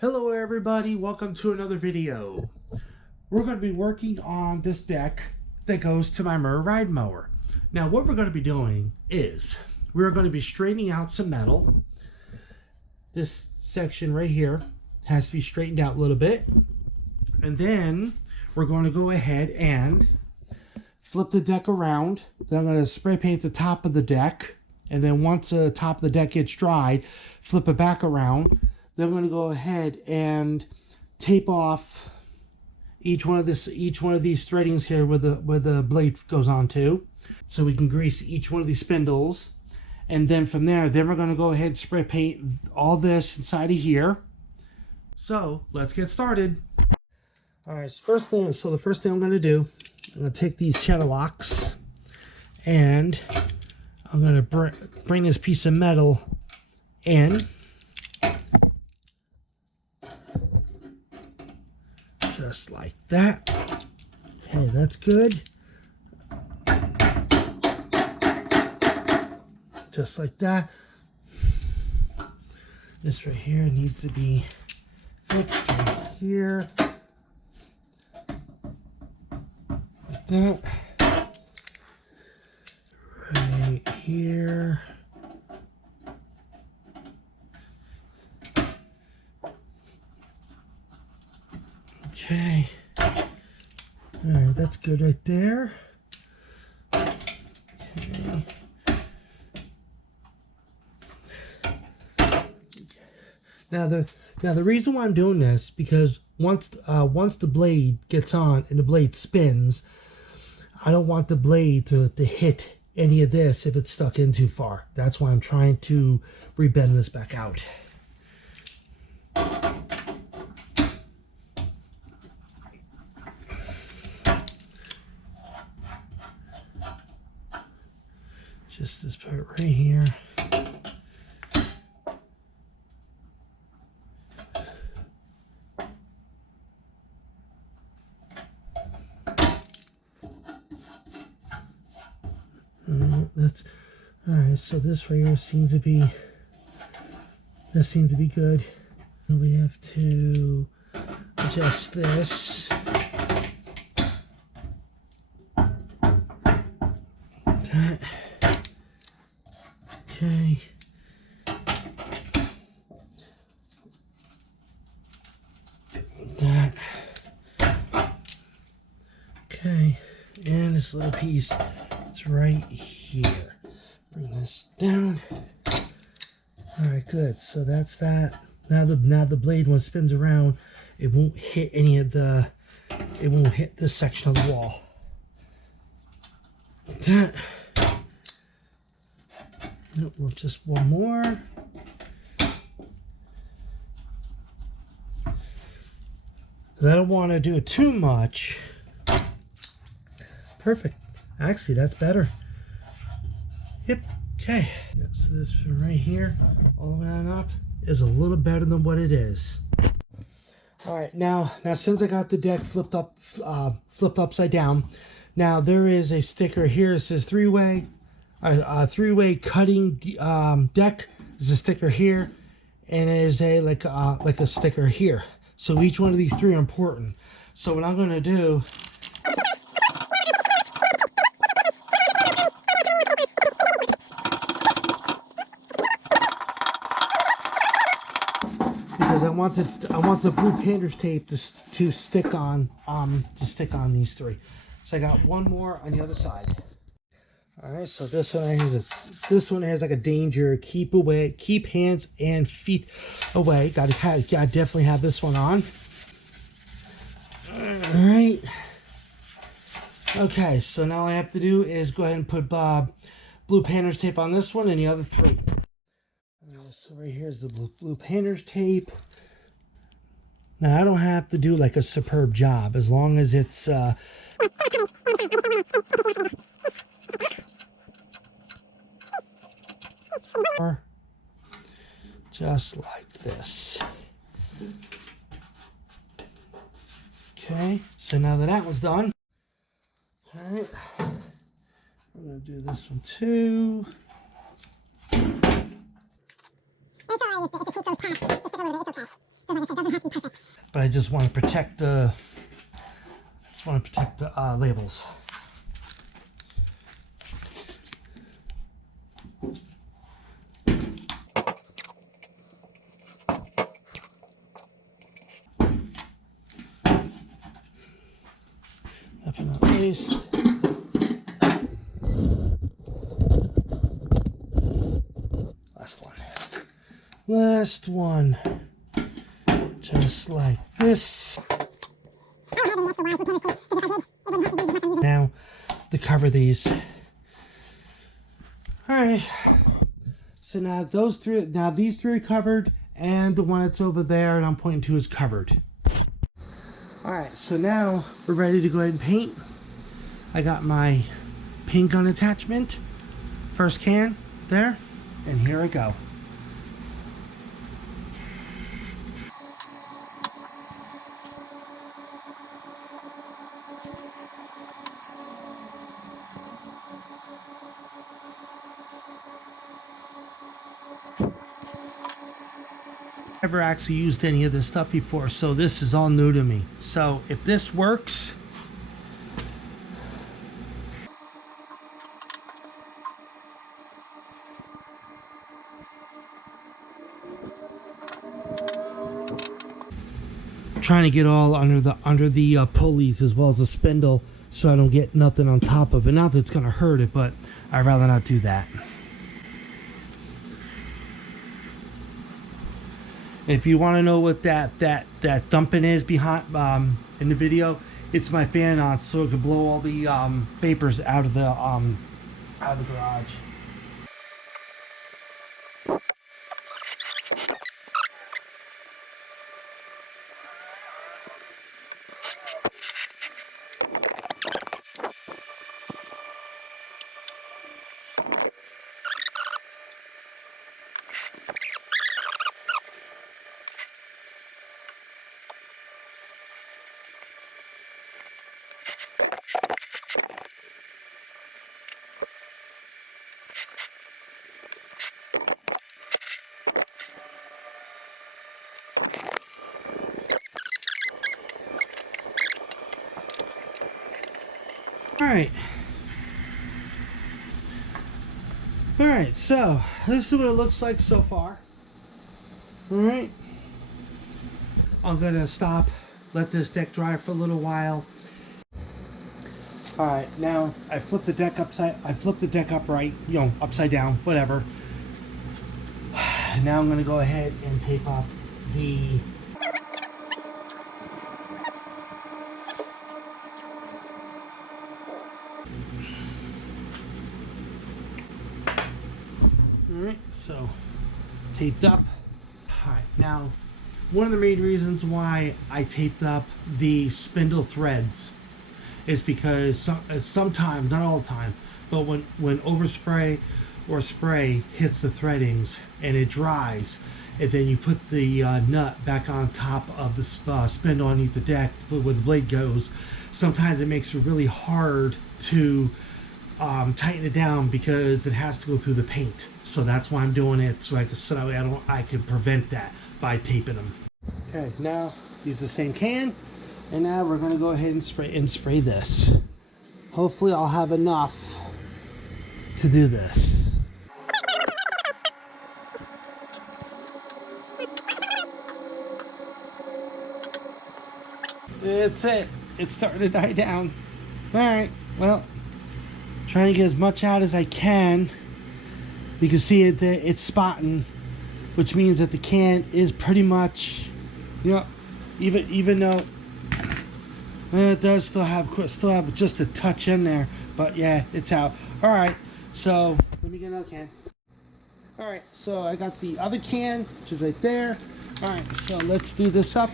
Hello everybody, welcome to another video. We're going to be working on this deck that goes to my Riding Mower. Now what we're going to be doing is we're going to be straightening out some metal. This section right here has to be straightened out a little bit. And then we're going to go ahead and flip the deck around. Then I'm going to spray paint the top of the deck. And then once the top of the deck gets dried, flip it back around. Then I'm going to go ahead and tape off each one of these threadings here where the blade goes on to, so we can grease each one of these spindles. And then from there, we're going to go ahead and spray paint all this inside of here. So let's get started. All right, so the first thing I'm going to do, I'm going to take these cheddar locks and I'm going to bring this piece of metal in. Just like that. Okay, that's good. Just like that. This right here needs to be fixed right here. Like that. Right here. Okay. Alright, that's good right there. Okay. Now the reason why I'm doing this, because once the blade gets on and the blade spins, I don't want the blade to hit any of this if it's stuck in too far. That's why I'm trying to rebend this back out. Just this part right here. That's all right. So this right here seems to be good. We have to adjust this. That. Okay. That. Okay. And this little piece is right here. Bring this down. Alright, good. So that's that. Now the blade, when it spins around, it won't hit it won't hit this section of the wall. Like that. Nope, well, just one more. Because I don't want to do it too much. Perfect. Actually, that's better. Yep. Okay. Yeah, so this from right here all the way on up is a little better than what it is. All right. Now since I got the deck flipped upside down, now there is a sticker here. It says three-way cutting deck. There's a sticker here, and there's like a sticker here. So each one of these three are important. So what I'm going to do, because I want the blue painter's tape to stick on these three. So I got one more on the other side. All right, so this one has like a danger. Keep hands and feet away. Got to definitely have this one on. All right. Okay, so now all I have to do is go ahead and put blue painter's tape on this one and the other three. So right here is the blue painter's tape. Now I don't have to do like a superb job as long as it's just like this. Okay, so now that one's done, all right, we're gonna do this one too. It's alright if the tape goes past the sticker a little bit, it's okay. Because like I said, it doesn't but I just want to protect the labels. Up and at least. Last one. Just like this. Now to cover these. Alright. So now these three are covered, and the one that's over there and I'm pointing to is covered. Alright, so now we're ready to go ahead and paint. I got my paint gun attachment. First can there, and here I go. Never actually used any of this stuff before, so this is all new to me. So if this works, trying to get all under the pulleys as well as the spindle, so I don't get nothing on top of it. Not that it's gonna hurt it, but I'd rather not do that. If you want to know what that dumping is behind in the video, it's my fan on, so it can blow all the vapors out of the garage. Alright, so this is what it looks like so far. Alright. I'm gonna stop, let this deck dry for a little while. Alright, now I flipped the deck upright, upside down, whatever. Now I'm gonna go ahead and tape up the Alright, so taped up. Alright, now one of the main reasons why I taped up the spindle threads is because sometimes, not all the time, but when overspray or spray hits the threadings and it dries, and then you put the nut back on top of the spindle underneath the deck where the blade goes, sometimes it makes it really hard to tighten it down because it has to go through the paint. So that's why I'm doing it, so I can prevent that by taping them. Okay, now use the same can, and now we're going to go ahead and spray this. Hopefully I'll have enough to do this. It's it. It's starting to die down. Alright, well, trying to get as much out as I can. You can see it's spotting, which means that the can is pretty much, even though it does still have just a touch in there, but yeah, it's out. All right, so let me get another can. All right, so I got the other can, which is right there. All right, so let's do this up.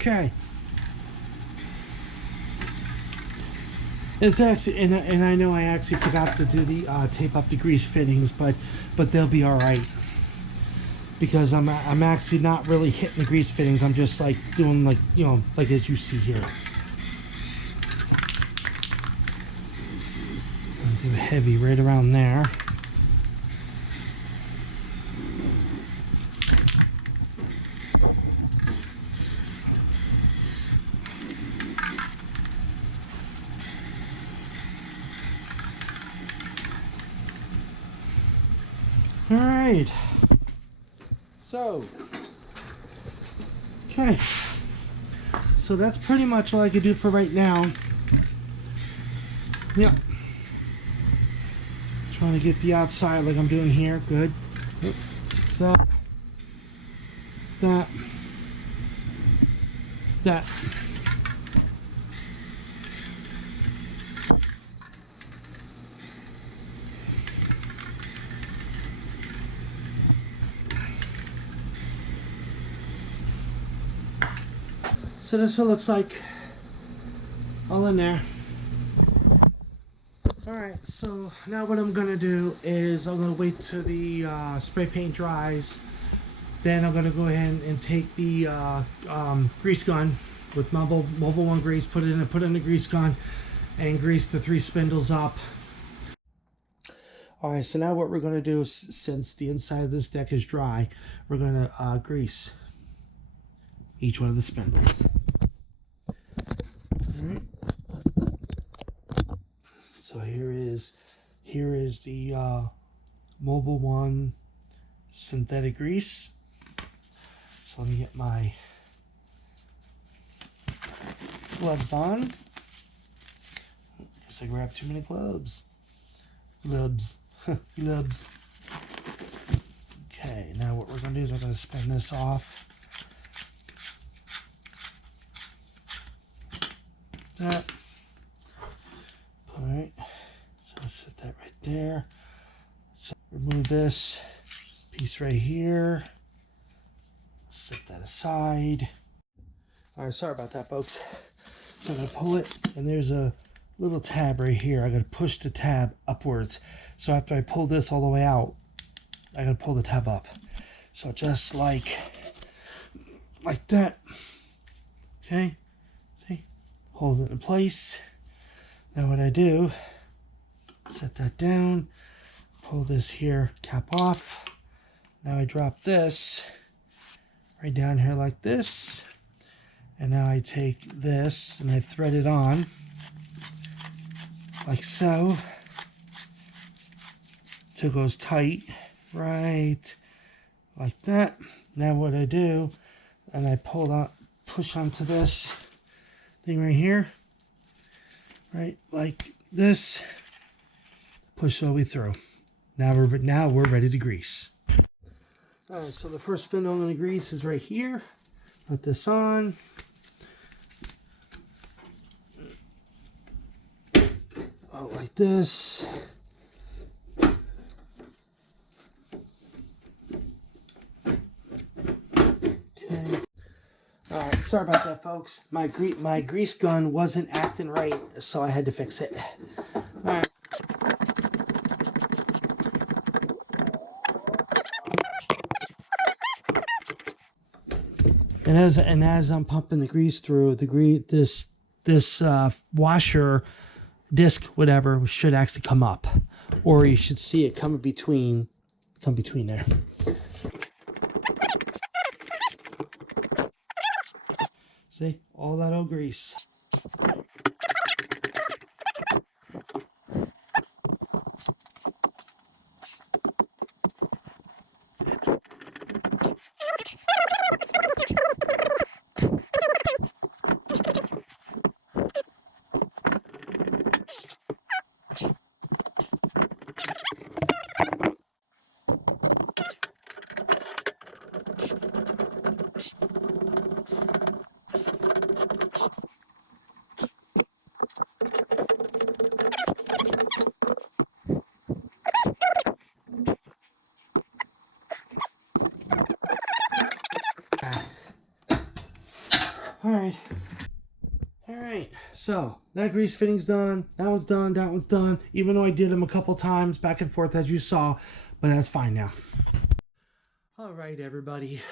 Okay. It's actually, and I know I actually forgot to do the tape up the grease fittings, but they'll be all right because I'm actually not really hitting the grease fittings. I'm just like doing like, you know, like as you see here. I'll do heavy right around there. All right. So, okay. So that's pretty much all I can do for right now. Yep. Trying to get the outside like I'm doing here. Good. It's that. That. So this is what it looks like, all in there. Alright, so now what I'm going to do is I'm going to wait till the spray paint dries. Then I'm going to go ahead and take the grease gun with Mobile 1 grease, put it in the grease gun, and grease the 3 spindles up. Alright, so now what we're going to do, since the inside of this deck is dry, we're going to grease each one of the spindles. Alright. So here is the Mobile 1 synthetic grease. So let me get my gloves on. I guess I grabbed too many gloves. Gloves. Gloves. Okay, now what we're going to do is we're going to spin this off. That. Alright, so I'll set that right there. So remove this piece right here. Set that aside. Alright, sorry about that, folks. I'm going to pull it, and there's a little tab right here. I got to push the tab upwards. So after I pull this all the way out, I got to pull the tab up. So just like that. Okay, see? Hold it in place. Now what I do, set that down, pull this here cap off. Now I drop this right down here like this. And now I take this and I thread it on like so. Till it goes tight, right like that. Now what I do, and I push onto this thing right here. Right, like this. Push all the way through. Now we're ready to grease. All right, so the first spindle I'm going to grease is right here. Put this on. Oh, like this. Okay. All right, sorry about that, folks. My grease gun wasn't acting right, so I had to fix it. All right. And as I'm pumping the grease through, this washer disc, whatever, should actually come up, or you should see it come between there. See, all that old grease. All right, so that grease fitting's done. That one's done. That one's done. Even though I did them a couple times back and forth as you saw, but that's fine now. All right, everybody.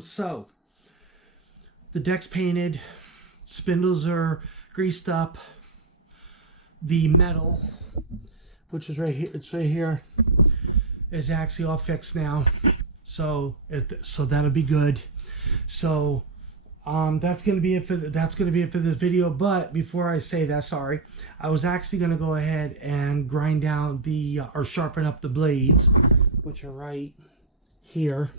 So the deck's painted, spindles are greased up. The metal, which is right here, it's right here, is actually all fixed now. So that'll be good. So that's gonna be it for this video. But before I say that, sorry, I was actually gonna go ahead and grind down or sharpen up the blades, which are right here.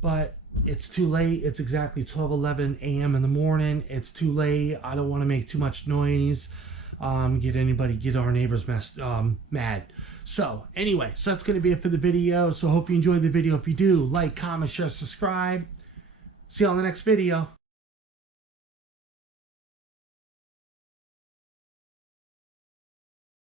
But it's too late. It's exactly 12:11 a.m. in the morning. It's too late. I don't want to make too much noise. Get our neighbors mad. So anyway, so that's going to be it for the video. So hope you enjoyed the video. If you do, like, comment, share, subscribe. See you on the next video.